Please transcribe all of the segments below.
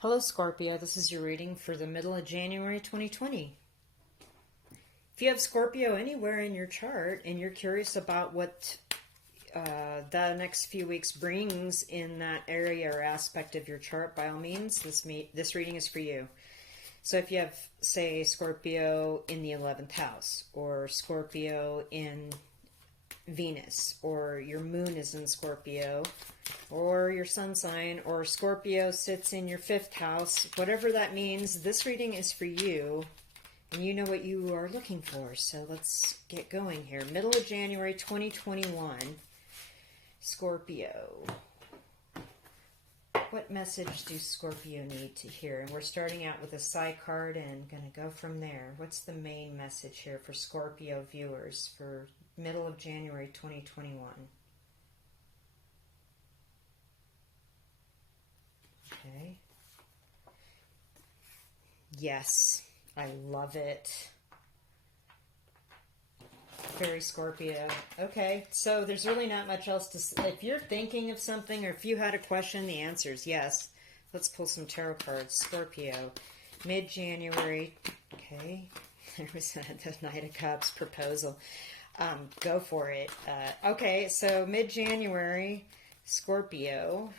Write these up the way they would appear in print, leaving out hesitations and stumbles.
Hello, Scorpio. This is your reading for the middle of January 2020. If you have Scorpio anywhere in your chart and you're curious about what the next few weeks brings in that area or aspect of your chart, by all means, this reading is for you. So if you have, say, Scorpio in the 11th house, or Scorpio in Venus, or your moon is in Scorpio, or your sun sign, or Scorpio sits in your 5th house, whatever that means, this reading is for you, and you know what you are looking for. So let's get going here. Middle of January 2021, Scorpio. What message do Scorpio need to hear? And we're starting out with a side card and going to go from there. What's the main message here for Scorpio viewers for middle of January 2021? Okay. Yes, I love it. Very Scorpio. Okay, so there's really not much else to say. If you're thinking of something or if you had a question, the answer is yes. Let's pull some tarot cards. Scorpio, mid-January. Okay, there was the Knight of Cups proposal. Go for it. Okay, so mid-January, Scorpio.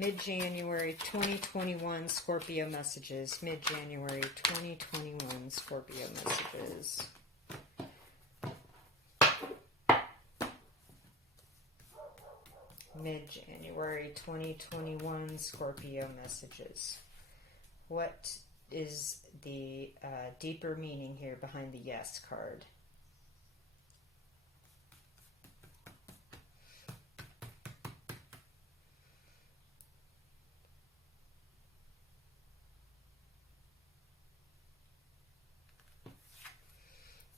Mid-January 2021 Scorpio messages. Mid-January 2021 Scorpio messages. Mid-January 2021 Scorpio messages. What is the deeper meaning here behind the yes card?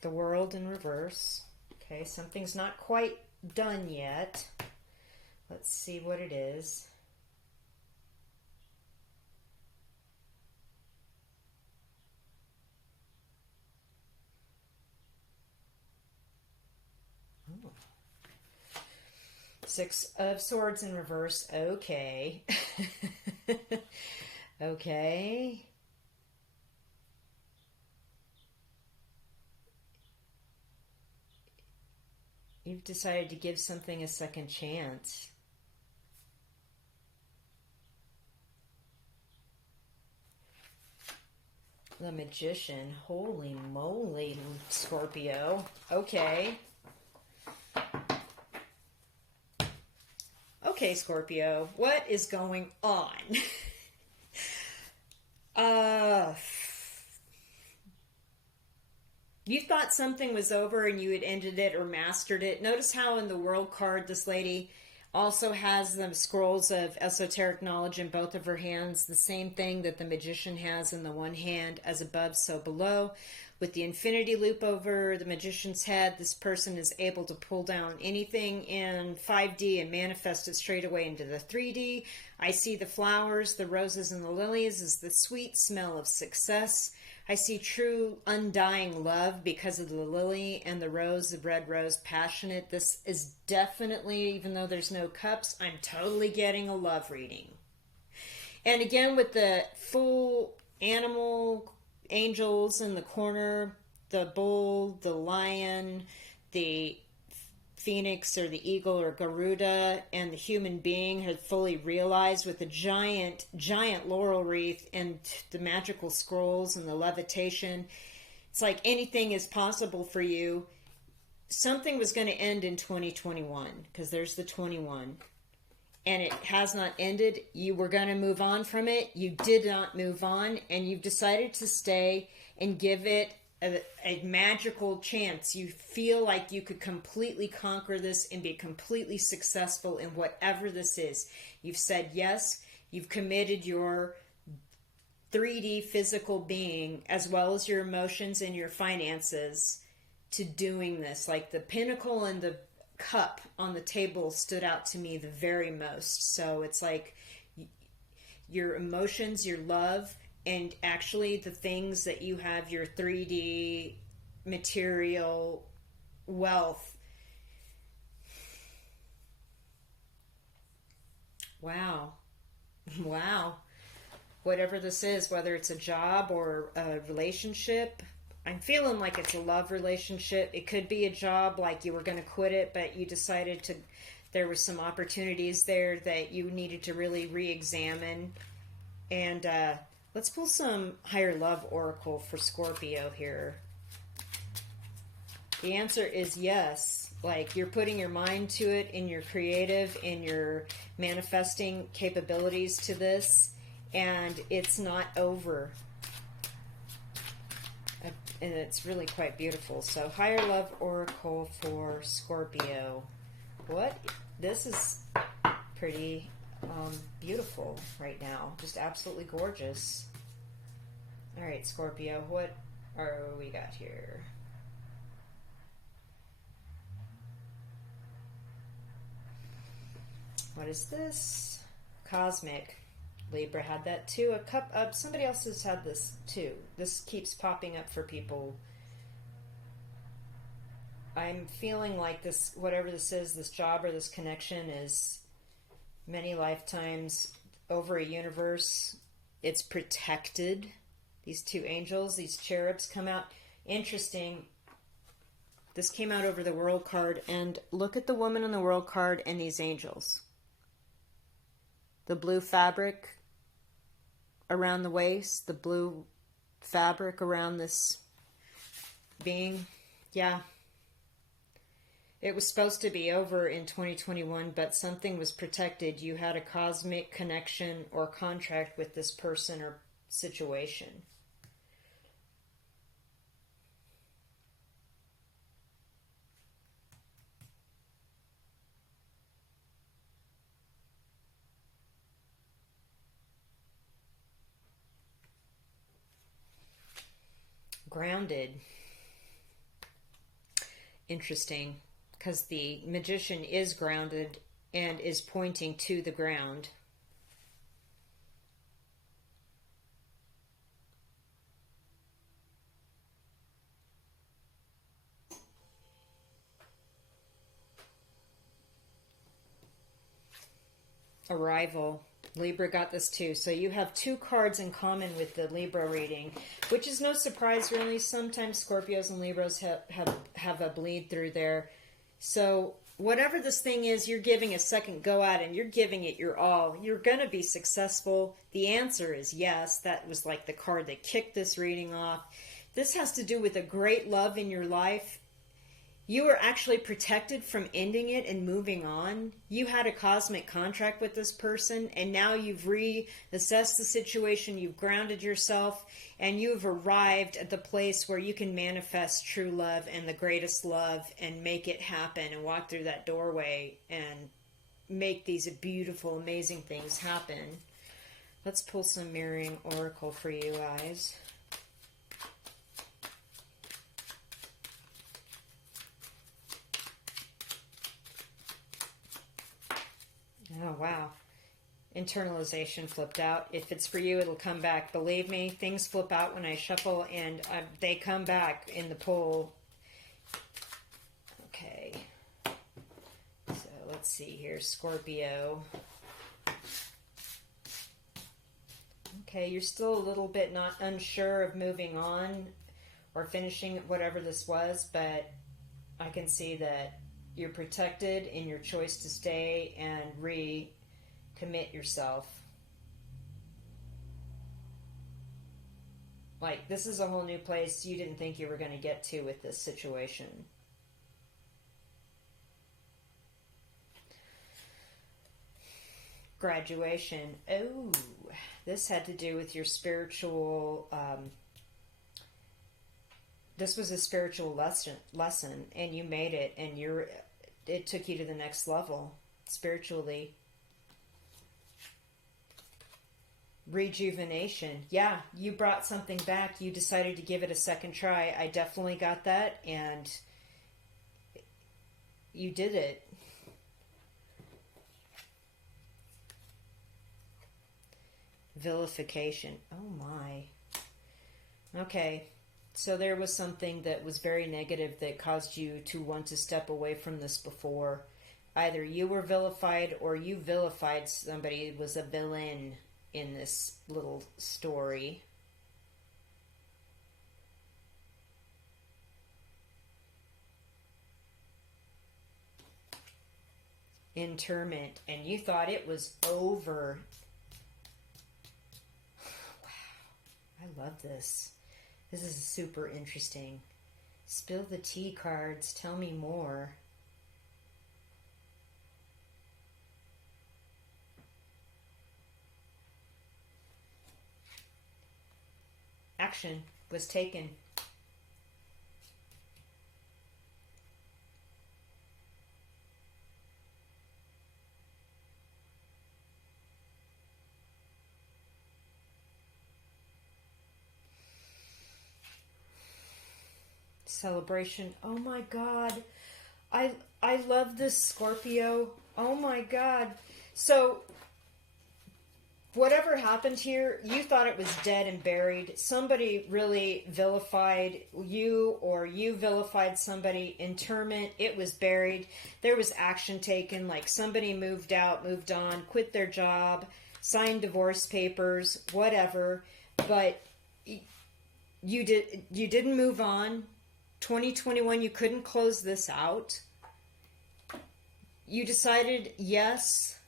The World in reverse. Okay, something's not quite done yet. Let's see what it is. Oh. 6 of Swords in reverse. Okay. Okay. You've decided to give something a second chance. The Magician. Holy moly, Scorpio. Okay. Okay, Scorpio. What is going on? You thought something was over and you had ended it or mastered it. Notice how in the World card, this lady also has the scrolls of esoteric knowledge in both of her hands. The same thing that the Magician has in the one hand, as above, so below. With the infinity loop over the Magician's head, this person is able to pull down anything in 5D and manifest it straight away into the 3D. I see the flowers, the roses and the lilies as the sweet smell of success. I see true undying love because of the lily and the rose, the red rose, passionate. This is definitely, even though there's no cups, I'm totally getting a love reading. And again, with the full animal angels in the corner, the bull, the lion, the phoenix or the eagle or Garuda, and the human being had fully realized with the giant laurel wreath and the magical scrolls and the levitation. It's like anything is possible for you. Something was going to end in 2021 because there's the 21. And it has not ended. You were going to move on from it. You did not move on, and you've decided to stay and give it a magical chance. You feel like you could completely conquer this and be completely successful in whatever this is. You've said yes. You've committed your 3D physical being as well as your emotions and your finances to doing this. Like the pinnacle and the cup on the table stood out to me the very most. So it's like your emotions, your love, and actually the things that you have, your 3D material wealth. Wow. Wow. Whatever this is, whether it's a job or a relationship, I'm feeling like it's a love relationship. It could be a job, like you were going to quit it, but you decided to, there were some opportunities there that you needed to really re-examine. And let's pull some higher love oracle for Scorpio here. The answer is yes. Like, you're putting your mind to it, in your creative, in your manifesting capabilities to this, and it's not over. And it's really quite beautiful. So, higher love oracle for Scorpio. What? This is pretty beautiful right now. Just absolutely gorgeous. All right, Scorpio, what are we got here? What is this? Cosmic. Libra had that too. Somebody else has had this too. This keeps popping up for people. I'm feeling like this, whatever this is, this job or this connection is many lifetimes over a universe. It's protected. These two angels, these cherubs come out. Interesting. This came out over the world card, and look at the woman on the world card and these angels. The blue fabric around the waist, the blue fabric around this being. Yeah. It was supposed to be over in 2021, but something was protected. You had a cosmic connection or contract with this person or situation. Grounded. Interesting, because the magician is grounded and is pointing to the ground. Arrival. Libra got this too. So you have two cards in common with the Libra reading, which is no surprise really. Sometimes Scorpios and Libras have a bleed through there. So whatever this thing is, you're giving a second go at it, and you're giving it your all. You're going to be successful. The answer is yes. That was like the card that kicked this reading off. This has to do with a great love in your life. You were actually protected from ending it and moving on. You had a cosmic contract with this person, and now you've reassessed the situation, you've grounded yourself, and you've arrived at the place where you can manifest true love and the greatest love and make it happen and walk through that doorway and make these beautiful, amazing things happen. Let's pull some mirroring oracle for you guys. Oh, wow. Internalization flipped out. If it's for you, it'll come back. Believe me, things flip out when I shuffle, and they come back in the pull. Okay. So let's see here. Scorpio. Okay, you're still a little bit not unsure of moving on or finishing whatever this was, but I can see that you're protected in your choice to stay and recommit yourself. Like, this is a whole new place you didn't think you were going to get to with this situation. Graduation. Oh, this had to do with your spiritual... this was a spiritual lesson, and you made it, and it took you to the next level spiritually. Rejuvenation. Yeah, you brought something back. You decided to give it a second try. I definitely got that, and you did it. Vilification. Oh my. Okay. So there was something that was very negative that caused you to want to step away from this before. Either you were vilified or you vilified somebody. It was a villain. in this little story. Interment, and you thought it was over. Wow, I love this. This is super interesting. Spill the tea cards. Tell me more. Action was taken. Celebration. Oh my God. I love this, Scorpio. Oh my God. So whatever happened here, you thought it was dead and buried. Somebody really vilified you, or you vilified somebody. Interment, it was buried. There was action taken, like somebody moved out, moved on, quit their job, signed divorce papers, whatever. But you didn't move on. 2021, you couldn't close this out. You decided, yes,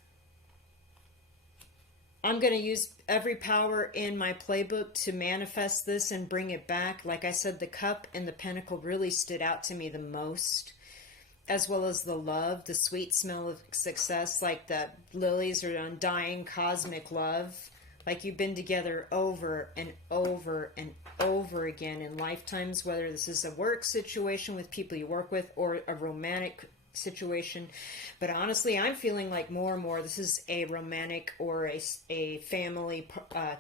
I'm going to use every power in my playbook to manifest this and bring it back. Like I said, the cup and the pentacle really stood out to me the most, as well as the love, the sweet smell of success, like the lilies are undying cosmic love. Like you've been together over and over and over again in lifetimes, whether this is a work situation with people you work with or a romantic situation. But honestly, I'm feeling like more and more this is a romantic or a family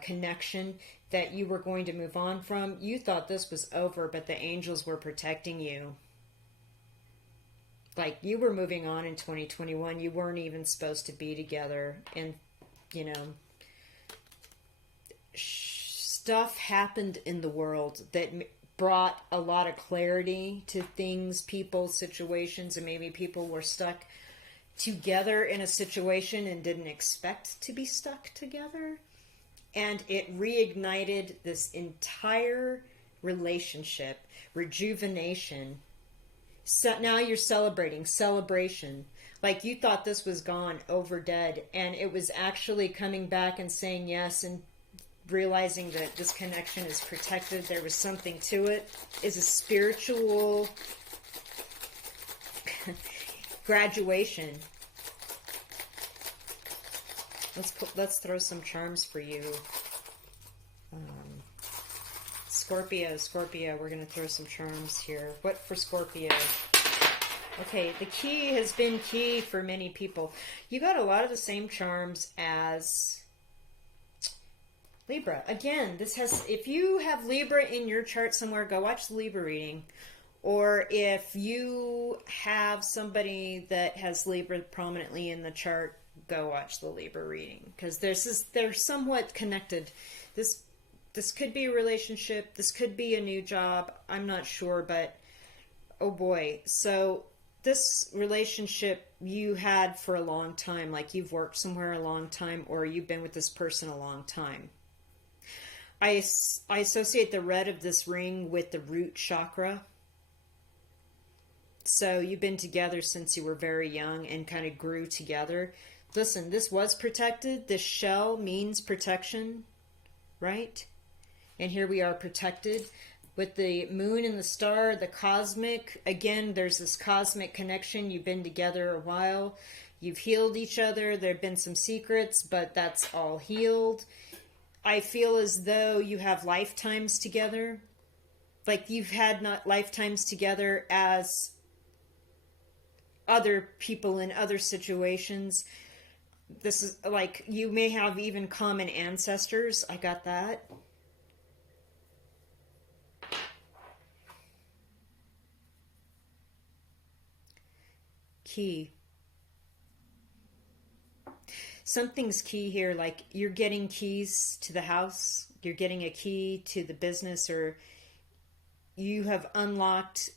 connection that you were going to move on from. You thought this was over, but the angels were protecting you. Like you were moving on in 2021. You weren't even supposed to be together. And, you know, stuff happened in the world that brought a lot of clarity to things, people, situations, and maybe people were stuck together in a situation and didn't expect to be stuck together. And it reignited this entire relationship, rejuvenation. So now you're celebrating, celebration. Like you thought this was gone, over, dead, and it was actually coming back and saying yes, and realizing that this connection is protected. There was something to it. Is a spiritual graduation. Let's throw some charms for you. Scorpio, we're going to throw some charms here. What for Scorpio? Okay, the key has been key for many people. You got a lot of the same charms as Libra. Again, this has, if you have Libra in your chart somewhere, go watch the Libra reading. Or if you have somebody that has Libra prominently in the chart, go watch the Libra reading. Because they're somewhat connected. This could be a relationship. This could be a new job. I'm not sure, but oh boy. So this relationship you had for a long time, like you've worked somewhere a long time, or you've been with this person a long time. I associate the red of this ring with the root chakra. So you've been together since you were very young and kind of grew together. Listen, this was protected. This shell means protection, right? And here we are protected with the moon and the star, the cosmic. Again, there's this cosmic connection. You've been together a while. You've healed each other. There have been some secrets, but that's all healed. I feel as though you have lifetimes together. Like you've had not lifetimes together as other people in other situations. This is like you may have even common ancestors. I got that. Key. Something's key here, like you're getting keys to the house, you're getting a key to the business, or you have unlocked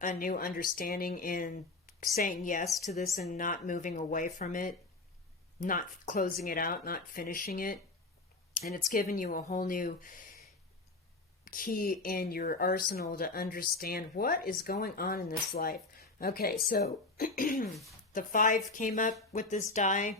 a new understanding in saying yes to this and not moving away from it. not closing it out, not finishing it. And it's given you a whole new key in your arsenal to understand what is going on in this life. Okay, so the 5 came up with this die.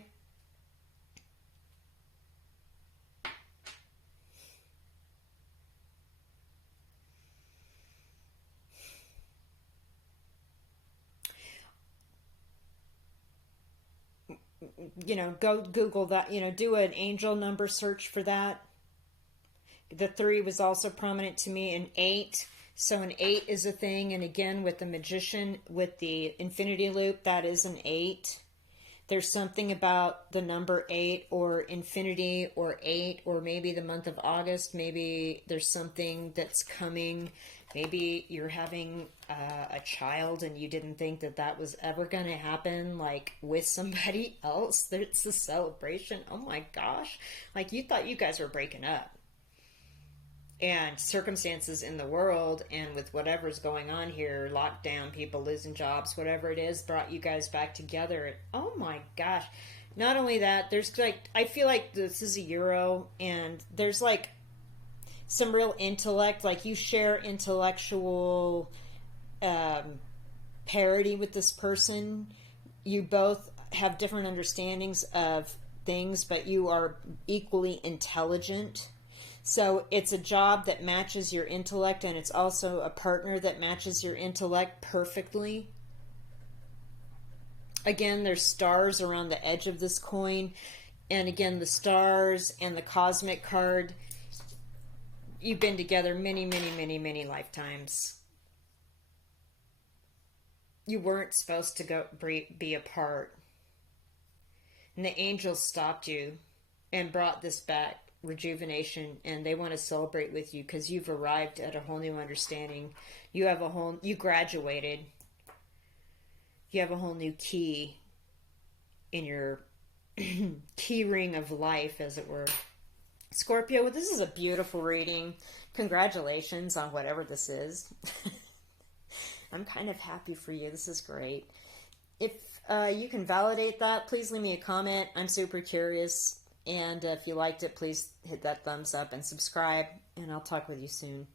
Go Google that, do an angel number search for that. The 3 was also prominent to me, and 8. So an 8 is a thing, and again with the magician, with the infinity loop, that is an 8. There's something about the number 8 or infinity or 8, or maybe the month of August. Maybe there's something that's coming. Maybe you're having a child and you didn't think that that was ever going to happen, like with somebody else. It's a celebration. Oh my gosh. Like you thought you guys were breaking up. And circumstances in the world and with whatever's going on here, lockdown, people losing jobs, whatever it is, brought you guys back together. Oh my gosh. Not only that, there's like, I feel like this is a Euro, and there's like some real intellect, like you share intellectual parity with this person. You both have different understandings of things, but you are equally intelligent. So it's a job that matches your intellect, and it's also a partner that matches your intellect perfectly. Again, there's stars around the edge of this coin. And again, the stars and the cosmic card, you've been together many, many, many, many lifetimes. You weren't supposed to be apart. And the angels stopped you and brought this back. Rejuvenation, and they want to celebrate with you because you've arrived at a whole new understanding. You graduated. You have a whole new key in your key ring of life, as it were. Scorpio, this is a beautiful reading. Congratulations on whatever this is. I'm kind of happy for you. This is great. If you can validate that, please leave me a comment. I'm super curious. And if you liked it, please hit that thumbs up and subscribe, and I'll talk with you soon.